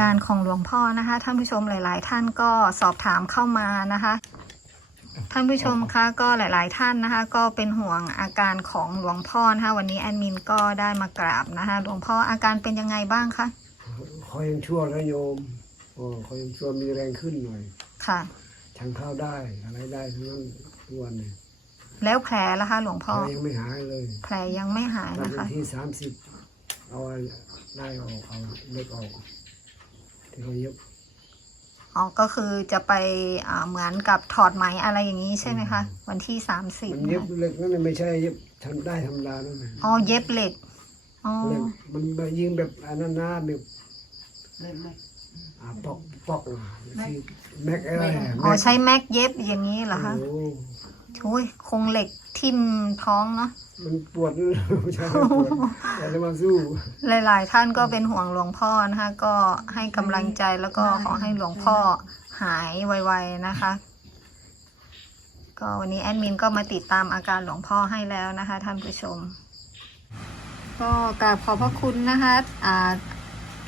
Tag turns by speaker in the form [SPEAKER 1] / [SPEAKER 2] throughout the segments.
[SPEAKER 1] การของหลวงพ่อนะคะท่านผู้ชมหลาย ๆ ท่านก็สอบถามเข้ามานะคะท่านผู้ชมคะก็หลาย ๆ ท่านนะคะ ก็เป็นห่วงอาการของหลวงพ่อนะคะวันนี้แอดมินก็ได้มากราบนะคะหลวงพ่ออาการเป็นยังไงบ้างคะ
[SPEAKER 2] คอยยังชั่วแล้วโยมโอ้คอยยังชั่วมีแรงขึ้นหน่อย
[SPEAKER 1] ค่ะ
[SPEAKER 2] ชังข้าวได้อะไรได้ทั้งนั้นทุกวันเนี่ย
[SPEAKER 1] แล้วแผลล่ะคะ หลวงพ่อ
[SPEAKER 2] แต่ยังไม่หายเลย
[SPEAKER 1] แผลยังไม่หาย
[SPEAKER 2] นับ
[SPEAKER 1] นะ
[SPEAKER 2] วัน
[SPEAKER 1] คะ
[SPEAKER 2] ที่สามสิบเอาได้ออกเอาเล็กออก ที่เขาเย็บ
[SPEAKER 1] อ๋อก็คือจะไปอ่าเหมือนกับถอดไหมอะไรอย่างนี้ใช่ไหมคะ วันที่สามสิบ
[SPEAKER 2] มันเย็บเล็กนั่นนะไม่ใช่เย็บทำได้ธรรมดานั่นนะ
[SPEAKER 1] อ๋อเย็บเหล็กอ๋อ
[SPEAKER 2] เล็กมันมายิงแบบอันนั้นนะแบบอ่าปอกปอกนะที่แม็กอะไระ
[SPEAKER 1] อ๋อ
[SPEAKER 2] แม็ก
[SPEAKER 1] ใช้แม็กเย็บอย่างนี้เหรอคะ
[SPEAKER 2] โอ้
[SPEAKER 1] โอ้ยคงเหล็กทิ่มท้องเนาะ
[SPEAKER 2] มันปวดไม่ใช่ไม่ปวดแต่จะมาสู้
[SPEAKER 1] หลาย ๆ ท่านก็เป็นห่วงหลวงพ่อนะคะ ก็ให้กำลังใจแล้วก็ขอให้หลวงพ่อหายไวๆนะคะ ก็วันนี้แอดมินก็มาติดตามอาการหลวงพ่อให้แล้วนะคะ ท่านผู้ชม ก็กราบขอบพระคุณนะคะอ่า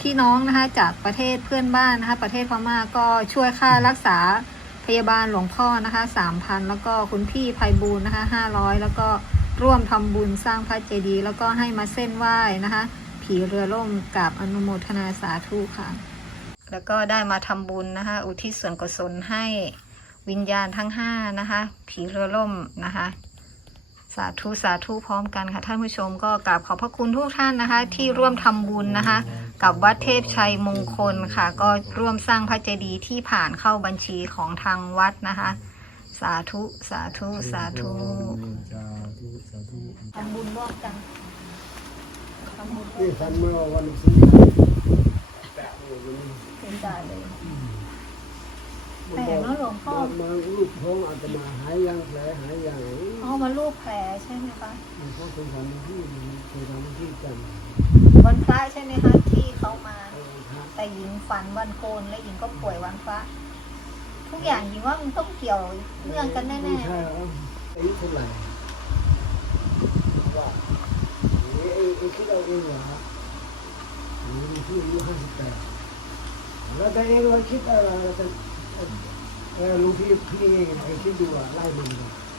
[SPEAKER 1] พี่น้องนะคะจากประเทศเพื่อนบ้านนะคะ ประเทศพม่าก็ช่วยค่ารักษาพยาบาลหลวงพ่อนะคะสามพันแล้วก็คุณพี่ภัยบูลย์นะคะห้าร้อยแล้วก็ ร่วมทำบุญสร้างพระเจดีย์แล้วก็ให้มาเส้นไหว้นะคะ ผีเรือล่มกับอนุโมทนาสาธุค่ะ แล้วก็ได้มาทำบุญนะคะ อุทิศส่วนกุศลให้วิญญาณทั้งห้านะคะ ผีเรือล่มนะคะสาธุสาธุพร้อมกันค่ะท่านผู้ชมก็กราบขอบพระคุณทุกท่านนะคะ ที่ร่วมทำบุญนะคะ กับวัดเทพชัยมงคลค่ะ ก็ร่วมสร้างพระเจดีย์ที่ผ่านเข้าบัญชีของทางวัดนะคะ สาธุสาธุสาธุ ทำบุญร่วมกันทำบุญร่ว
[SPEAKER 2] นี่
[SPEAKER 1] มกั
[SPEAKER 2] ฟั
[SPEAKER 1] น
[SPEAKER 2] นเมื่อวันศุกร์แปะหัวมัน
[SPEAKER 1] เป็นใจเลย แปลกเนอะหลวงพ่อ
[SPEAKER 2] มาลูกท้องอาตมาหายยังแผลหายยัง
[SPEAKER 1] อ๋อมาลูบแผลใช่ไหมคะ
[SPEAKER 2] มันเขาเคยทำที่เคยทำที่กัน
[SPEAKER 1] วันพระใช่ไหมคะที่เขามา
[SPEAKER 2] เออครับ
[SPEAKER 1] แต่หญิงฝันวันโกนและหญิงก็ป่วยวันพระทุกอย่างหญิงว่ามันต้องเกี่ยวเนื่องกันแน่
[SPEAKER 2] ไม่ใช่หรออายุเท่าไหร่ว่าไอ้ไอ้คิดเอาเองเหรอหรือที่อายุห้าสิบแปดแล้วแต่เองเราคิดอะไรแต่เออลุงพี่พี่เองไอ้คิดดูว่าไล่มัน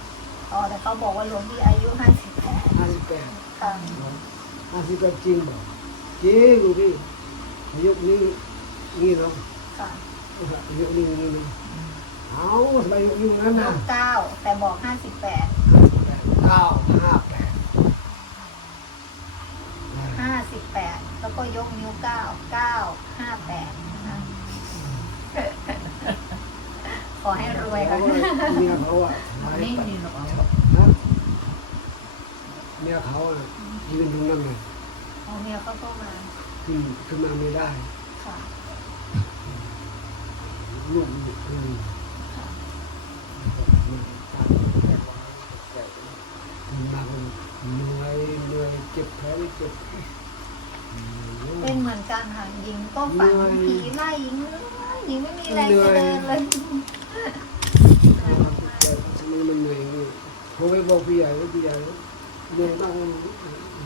[SPEAKER 1] ๆอ๋อแต่เขาบอกว่าหลวงพี่อายุห้าสิบแปด
[SPEAKER 2] ห้าสิบแปด
[SPEAKER 1] ค่ะ
[SPEAKER 2] ห้าสิบแปดจริงบอกจริงลุงพี่อายุนี้นี่เนาะ
[SPEAKER 1] ค่ะ
[SPEAKER 2] อายุนี้นี่เนาะเอาทำไมอายุนั้น
[SPEAKER 1] ลู
[SPEAKER 2] นะ
[SPEAKER 1] กเก้าแต่บอกห้าสิบแปด
[SPEAKER 2] เก้าห้าแปด
[SPEAKER 1] ห้าสิบ แปดแล้วก็ยกนิ้วเก้าเก้าห้าแปดนะคะขอให้รวย
[SPEAKER 2] เขา
[SPEAKER 1] ค่ะ
[SPEAKER 2] เมียเขาอะหาย
[SPEAKER 3] นี่
[SPEAKER 2] ไป
[SPEAKER 3] นี่หรอกเอา
[SPEAKER 2] นะเมียเขาอะยืนตรงนั้นไง
[SPEAKER 1] เอาเมียเขาเข้ามา
[SPEAKER 2] ขึ้นขึ้นมาไม่ได้
[SPEAKER 1] ค่ะ
[SPEAKER 2] ลูกอยู่อืมมาเป็นเหนื่อยเหนื่อยเจ็บแผลเจ็บ
[SPEAKER 1] เหมือนกันค่ะหญิงก็ฝันผีไล่หญิงหญิงไม่มีแรงจะเดินเลย
[SPEAKER 2] ทำไมมันเหนื่อยอย่างนี้โทรไปบอกพี่ใหญ่ว่าพี่ใหญ่เหนื่อยมาก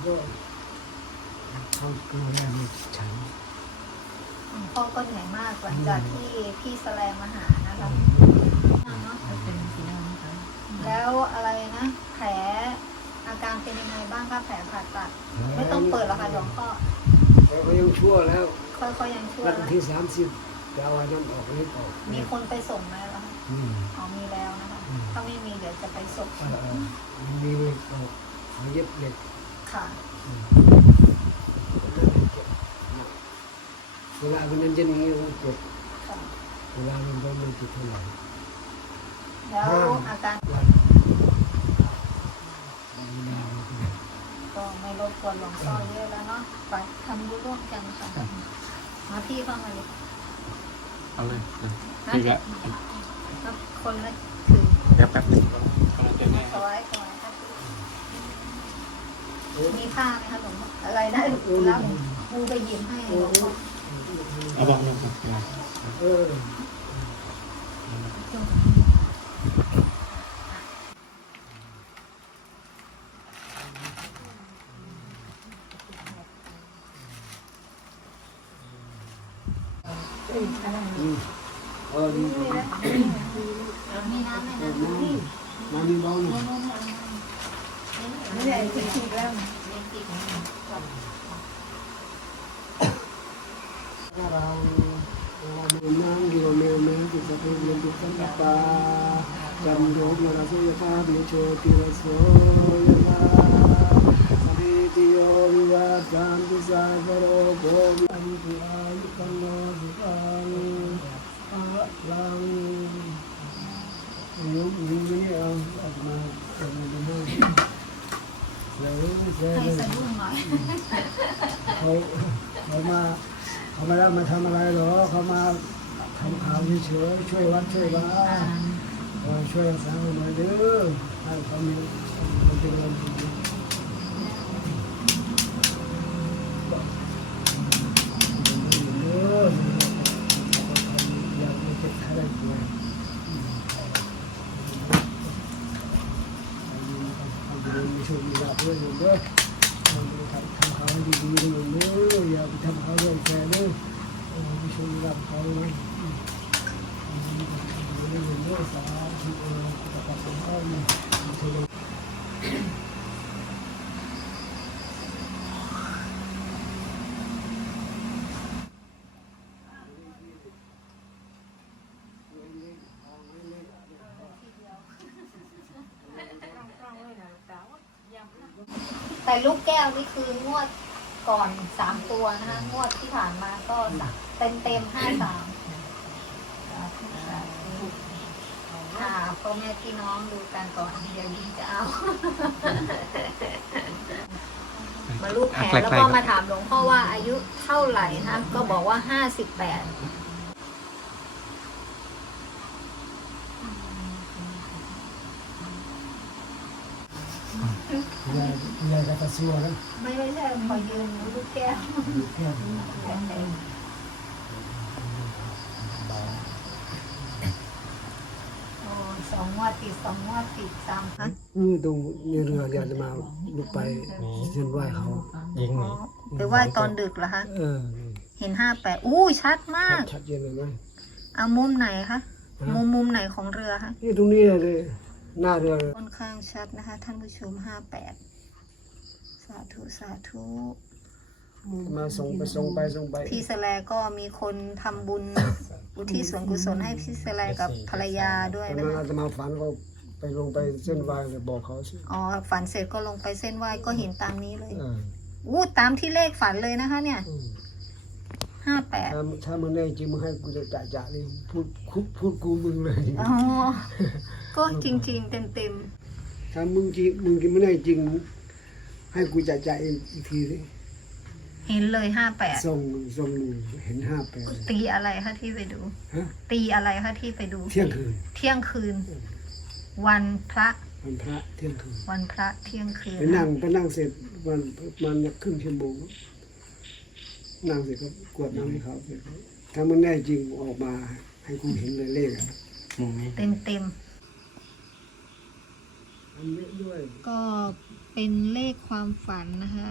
[SPEAKER 2] ก็เขาเกลือแรงฉัน
[SPEAKER 1] พ่อก็เหนื่อยมากหลังจากที่พี่แสลงมาหานะคะ
[SPEAKER 3] เอาเป็นสีดำค่ะ
[SPEAKER 1] แล้วอะไรนะ แผลอาการเป็นยังไงบ้างคะแผลผ่าตัด ไม่ต้องเปิดหรอกค่ะหลวงพ่อ
[SPEAKER 2] เรายังชั่วแล้ว
[SPEAKER 1] ค่อยๆยังช่วย
[SPEAKER 2] นัด
[SPEAKER 1] นะ
[SPEAKER 2] ที่สามสิบจะเอาอันนั้นออกเล็กออก
[SPEAKER 1] มีคนไปส่งไหมล่ะคะ
[SPEAKER 2] อืม
[SPEAKER 1] อ๋อมีแล้วนะคะ
[SPEAKER 2] อืม
[SPEAKER 1] ถ้าไม่มีเดี๋ยวจะไปส่ง
[SPEAKER 2] เออเออมีเล็กออกเขาเย็บเหล็ก
[SPEAKER 1] ค่ะ
[SPEAKER 2] อืมเวลาเป็นเย็นๆอย่างนี้มันเจ็บ
[SPEAKER 1] ค่ะ
[SPEAKER 2] เวลามันร้อนมันเจ็บเท่าไหร่
[SPEAKER 1] แล้วอาการ
[SPEAKER 2] วันเวลามันก็
[SPEAKER 1] ก็ไม่ร บกวนหลวงพ่อเยอะแล้วเนาะไปทำบุญร่วมกันค่ะมาพี่เข้ามาเลย
[SPEAKER 4] เอาเลยนะ
[SPEAKER 1] น่า
[SPEAKER 4] อีก
[SPEAKER 1] จะ
[SPEAKER 4] ละ
[SPEAKER 1] แล้วคนละถือ
[SPEAKER 4] เดี๋ยวแป๊บหนึงเขาจะได้
[SPEAKER 1] ถวายถวายครับมีผ้าไหมคะหลวงพ่ออะไรนะแล้วครูไปหยิบให้หลวงพ่อ
[SPEAKER 4] เอาบอกลงมา
[SPEAKER 2] เออ มเออนี่
[SPEAKER 1] มีน้ำไหมนะ
[SPEAKER 2] น้ำมีเบาหน่อย
[SPEAKER 3] ไม่ได้จะคิดแล้ว
[SPEAKER 2] เราเรานั่งอยู่เมเมติสติยันติสัมปาจัมโยมราสุยตาบิโชติรโสยตาส ติติโยวิวาสันติสาสโรโภวิอันตุอายุคันโนสุขังอาลังยุคนี้เอาออกมาเป็นยังไงแล้วเสร็
[SPEAKER 1] ให้
[SPEAKER 2] จ
[SPEAKER 1] สะดุ้งหน่อย
[SPEAKER 2] เขาเขามาเขาม่ได้วมาทำอะไรหรอเขามาทำข่าวเฉยช่วยวัดช่วยบ้านเออช่วยรักษาหน่อยเด้อให้เขามีความเจริญเด้ออยากให้เจ็บไข้ได้ป่วยทำบุญมีโชคมีลาภด้วยโยมเด้อ ทำทำเขาให้ดีๆเลยเด้ออย่าไปทำเขาเรื่องแฟเด้อเออไม่ช่วยรับเขาเลยอืมเรื่องเรื่องสาธุ เออประกอบเป็นอ้อยนี่เธอ
[SPEAKER 1] แต่ลูกแก้วนี่คืองวด ก่อนสามตัวนะคะงวดที่ผ่านมาก็เต็มเต็มห้าสามค่ะพ่อแม่พี่น้องดูกันก่อนเดี๋ยวยิงจะเอา มาลูกแขนแล้วก็มาถามหลวงพ่อว่าอายุเท่าไหร่นะคะก็บอกว่าห้าสิบแปด
[SPEAKER 2] ยายยายกระซัวนะ
[SPEAKER 1] ไม่ไม่ใช่ขอยืนลูกแก้ว
[SPEAKER 2] แค่
[SPEAKER 1] โอ้สองงวดติดสองงวดติดสามฮะ
[SPEAKER 2] นี่ตรงนี่เรืออยากจะมาลุกไปเส้นไหว้เขา
[SPEAKER 4] ยิงนี
[SPEAKER 1] อไปไหว้ตอนดึกเหรอคะ
[SPEAKER 2] เออ
[SPEAKER 1] เห็นห้าแปดอู้ชัดมาก
[SPEAKER 2] ชัดเจนเลยไหม
[SPEAKER 1] เอามุมไหนคะมุมมุมไหนของเรือคะ
[SPEAKER 2] นี่ตรงนี้เลย หน้าเรือ
[SPEAKER 1] ค่อนข้างชัดนะคะ ท่านผู้ชมห้าแปดสาธุสาธุ
[SPEAKER 2] มาส่งไปส่งไปส่งไป
[SPEAKER 1] พี่สแลก็มีคนทำบุญอุทิศส่วนกุศลให้พี่สแลกับภรรยาด้วย
[SPEAKER 2] ตอน
[SPEAKER 1] นะ
[SPEAKER 2] นั้น
[SPEAKER 1] คะ
[SPEAKER 2] อาตมาฝันก็ไปลงไปเส้นไหว้เลยบอกเขาสิ
[SPEAKER 1] อ๋อฝันเสร็จก็ลงไปเส้นไหว้ก็เห็นตามนี้เลย
[SPEAKER 2] เออ
[SPEAKER 1] อู้ตามที่เลขฝันเลยนะคะ เนี่ย
[SPEAKER 2] อืม
[SPEAKER 1] ห้าแปด
[SPEAKER 2] ถ้าถ้ามึงแน่จริงมึงให้กูจะจ่าจ่าเลยพูดคุพูดกูมึงเลย
[SPEAKER 1] อ๋อ ก็จริง ๆ เต็ม
[SPEAKER 2] ถ้ามึงจริงมึงจริงไม่แน่จริง ให้กูจ่าจ่าเองอีกทีสิ
[SPEAKER 1] ๆ เห็นเลยห้าแปด
[SPEAKER 2] ส่งส่งหนึ่งเห็นห้าแปด
[SPEAKER 1] ตีอะไรคะที่ไปดู
[SPEAKER 2] ฮะ
[SPEAKER 1] ตีอะไรคะที่ไปดู
[SPEAKER 2] เที่ยงคืน
[SPEAKER 1] เที่ยงคืน วันพระ
[SPEAKER 2] วันพระเที่ยงคืน
[SPEAKER 1] วันพระเที่ยงคืน
[SPEAKER 2] ไปนั่งไปนั่งเสร็จวันมันครึ่งชั่วโมง นั่งเสร็จก็กวดน้ำให้เขาเสร็จถ้ามันแน่จริงออกมาให้กูเห็นเลยเลขอะ
[SPEAKER 4] มุมนี้
[SPEAKER 1] เต็มเต็ม
[SPEAKER 2] อันนี้ด้วย
[SPEAKER 1] ๆก็เป็นเลขความฝันนะคะ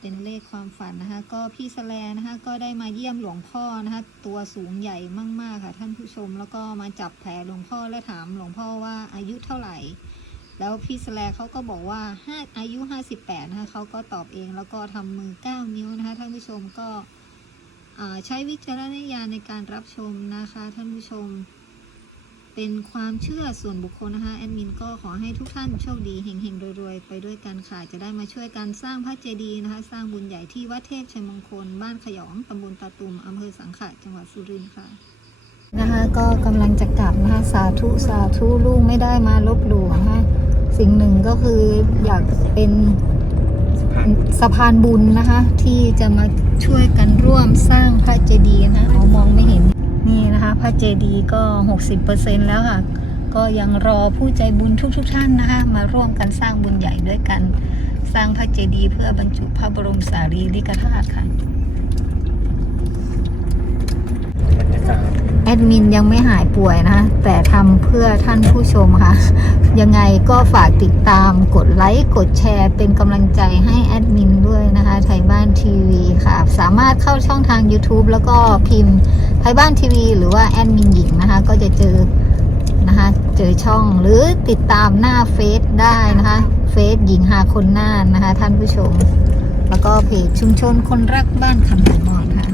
[SPEAKER 1] เป็นเลขความฝันนะคะ ก็พี่สแลนะคะ ก็ได้มาเยี่ยมหลวงพ่อนะคะ ตัวสูงใหญ่มาก ๆ ค่ะ ท่านผู้ชม แล้วก็มาจับแผลหลวงพ่อและถามหลวงพ่อว่าอายุเท่าไหร่ แล้วพี่สแลเขาก็บอกว่าห้าอายุ 58 นะคะเขาก็ตอบเองแล้วก็ทำมือ 9 นิ้วนะคะท่านผู้ชมก็ใช้วิจารณญาณในการรับชมนะคะท่านผู้ชม เป็นความเชื่อส่วนบุคคลนะคะแอดมินก็ขอให้ทุกท่านโชคดีเฮงๆรวยๆ ไปด้วยกันค่ะ จะได้มาช่วยกันสร้างพระเจดีย์นะคะ สร้างบุญใหญ่ที่วัดเทพชัยมงคล บ้านขยองตำบลตาตุ่มอำเภอสังขะจังหวัดสุรินทร์ค่ะนะคะก็กำลังจะกลับนะคะสาธุสาธุลูกไม่ได้มาลบหลู่นะคะ สิ่งหนึ่งก็คืออยากเป็นสะพานบุญนะคะ ที่จะมาช่วยกันร่วมสร้างพระเจดีย์นะเอามองไม่เห็นนี่นะคะ พระเจดีย์ก็ 60%แล้วค่ะ ก็ยังรอผู้ใจบุญทุกๆทท่านนะคะ มาร่วมกันสร้างบุญใหญ่ด้วยกัน สร้างพระเจดีย์เพื่อบรรจุพระบรมสารีริกธาตุค่ะ
[SPEAKER 4] บรรยากาศ
[SPEAKER 1] แอดมินยังไม่หายป่วยนะคะแต่ทำเพื่อท่านผู้ชมค่ะ ยังไงก็ฝากติดตามกดไลค์ กดแชร์ เป็นกำลังใจให้แอดมินด้วยนะคะ ไทยบ้านทีวีค่ะ สามารถเข้าช่องทาง YouTube แล้วก็พิมพ์ไทยบ้านทีวีหรือว่าแอดมินหญิงนะคะ ก็จะเจอนะคะ เจอช่องหรือติดตามหน้าเฟซได้นะคะ เฟซหญิงหาคนน่านนะคะ ท่านผู้ชม แล้วก็เพจชุมชนคนรักบ้านคำหนมอนค่ะ